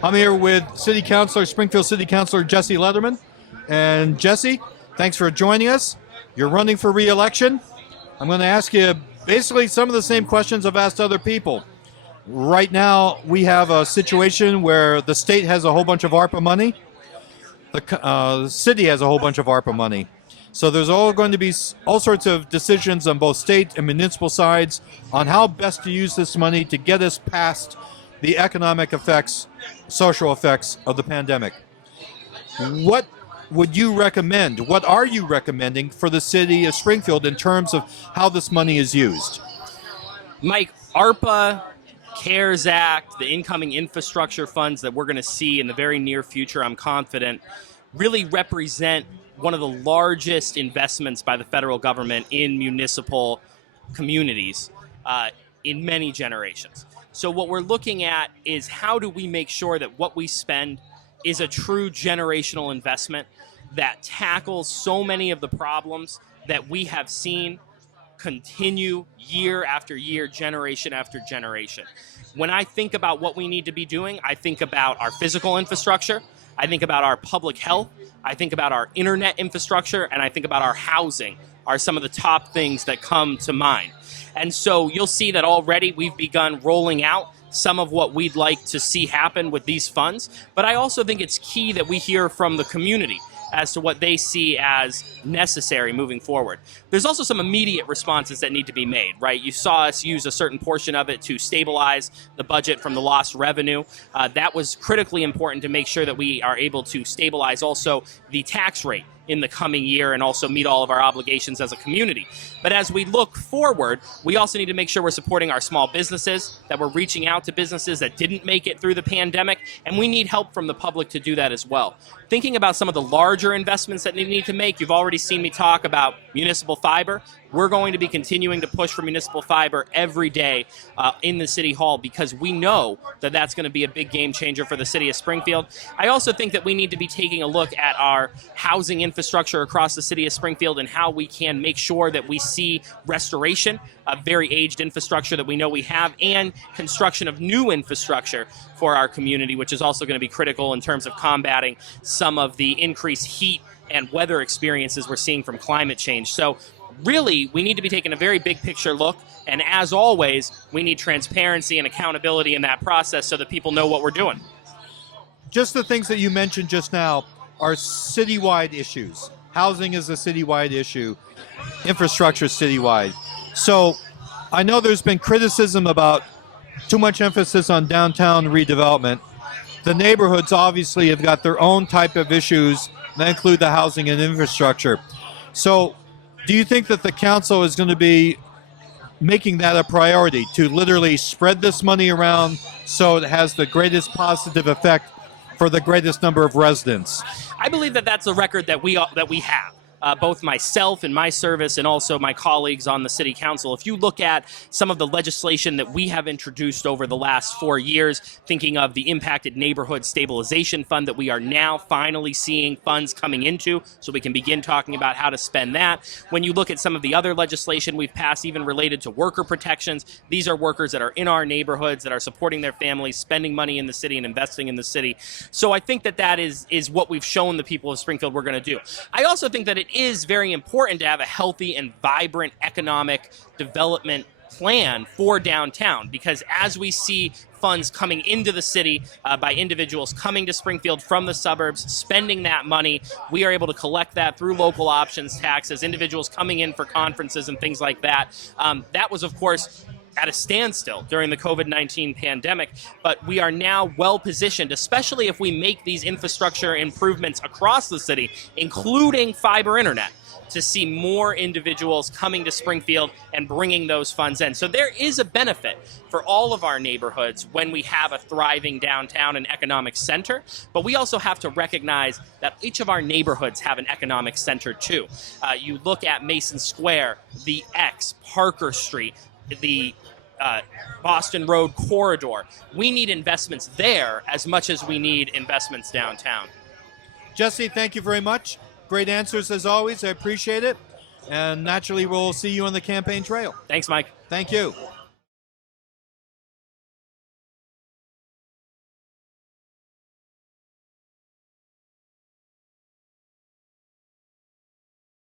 I'm here with City Councilor, Springfield City Councilor Jesse Lederman. And Jesse, thanks for joining us. You're running for re-election. I'm going to ask you basically some of the same questions I've asked other people. Right now, we have a situation where the state has a whole bunch of ARPA money. The city has a whole bunch of ARPA money. So there's all going to be all sorts of decisions on both state and municipal sides on how best to use this money to get us past the economic effects, social effects of the pandemic. What would you recommend? What are you recommending for the city of Springfield in terms of how this money is used? Mike, ARPA, CARES Act, the incoming infrastructure funds that we're going to see in the very near future, I'm confident, really represent one of the largest investments by the federal government in municipal communities in many generations. So what we're looking at is how do we make sure that what we spend is a true generational investment that tackles so many of the problems that we have seen continue year after year, generation after generation. When I think about what we need to be doing, I think about our physical infrastructure, I think about our public health, I think about our internet infrastructure, and I think about our housing are some of the top things that come to mind. And so you'll see that already we've begun rolling out some of what we'd like to see happen with these funds. But I also think it's key that we hear from the community as to what they see as necessary moving forward. There's also some immediate responses that need to be made, right? You saw us use a certain portion of it to stabilize the budget from the lost revenue. That was critically important to make sure that we are able to stabilize also the tax rate in the coming year and also meet all of our obligations as a community. But as we look forward, we also need to make sure we're supporting our small businesses, that we're reaching out to businesses that didn't make it through the pandemic, and we need help from the public to do that as well. Thinking about some of the larger investments that we need to make, you've already seen me talk about municipal fiber. We're going to be continuing to push for municipal fiber every day in the City Hall because we know that that's going to be a big game changer for the city of Springfield. I also think that we need to be taking a look at our housing infrastructure across the city of Springfield and how we can make sure that we see restoration of very aged infrastructure that we know we have and construction of new infrastructure for our community, which is also going to be critical in terms of combating some of the increased heat and weather experiences we're seeing from climate change. So really, we need to be taking a very big picture look, and as always, we need transparency and accountability in that process so that people know what we're doing. Just the things that you mentioned just now are citywide issues. Housing is a citywide issue. Infrastructure is citywide. So I know there's been criticism about too much emphasis on downtown redevelopment. The neighborhoods obviously have got their own type of issues that include the housing and infrastructure. So do you think that the council is going to be making that a priority to literally spread this money around so it has the greatest positive effect for the greatest number of residents? I believe that that's a record that we have. Both myself and my service and also my colleagues on the City Council. If you look at some of the legislation that we have introduced over the last 4 years, thinking of the Impacted Neighborhood Stabilization Fund that we are now finally seeing funds coming into so we can begin talking about how to spend that. When you look at some of the other legislation we've passed even related to worker protections, these are workers that are in our neighborhoods that are supporting their families, spending money in the city and investing in the city. So I think that that is what we've shown the people of Springfield we're going to do. I also think that it is very important to have a healthy and vibrant economic development plan for downtown because as we see funds coming into the city by individuals coming to Springfield from the suburbs, spending that money, we are able to collect that through local options taxes, individuals coming in for conferences and things like that. That was, of course, at a standstill during the COVID-19 pandemic, but we are now well positioned, especially if we make these infrastructure improvements across the city, including fiber internet, to see more individuals coming to Springfield and bringing those funds in. So there is a benefit for all of our neighborhoods when we have a thriving downtown and economic center, but we also have to recognize that each of our neighborhoods have an economic center too. You look at Mason Square, the X, Parker Street, the Boston Road corridor. We need investments there as much as we need investments downtown. Jesse, thank you very much. Great answers as always. I appreciate it. And naturally, we'll see you on the campaign trail. Thanks, Mike. Thank you.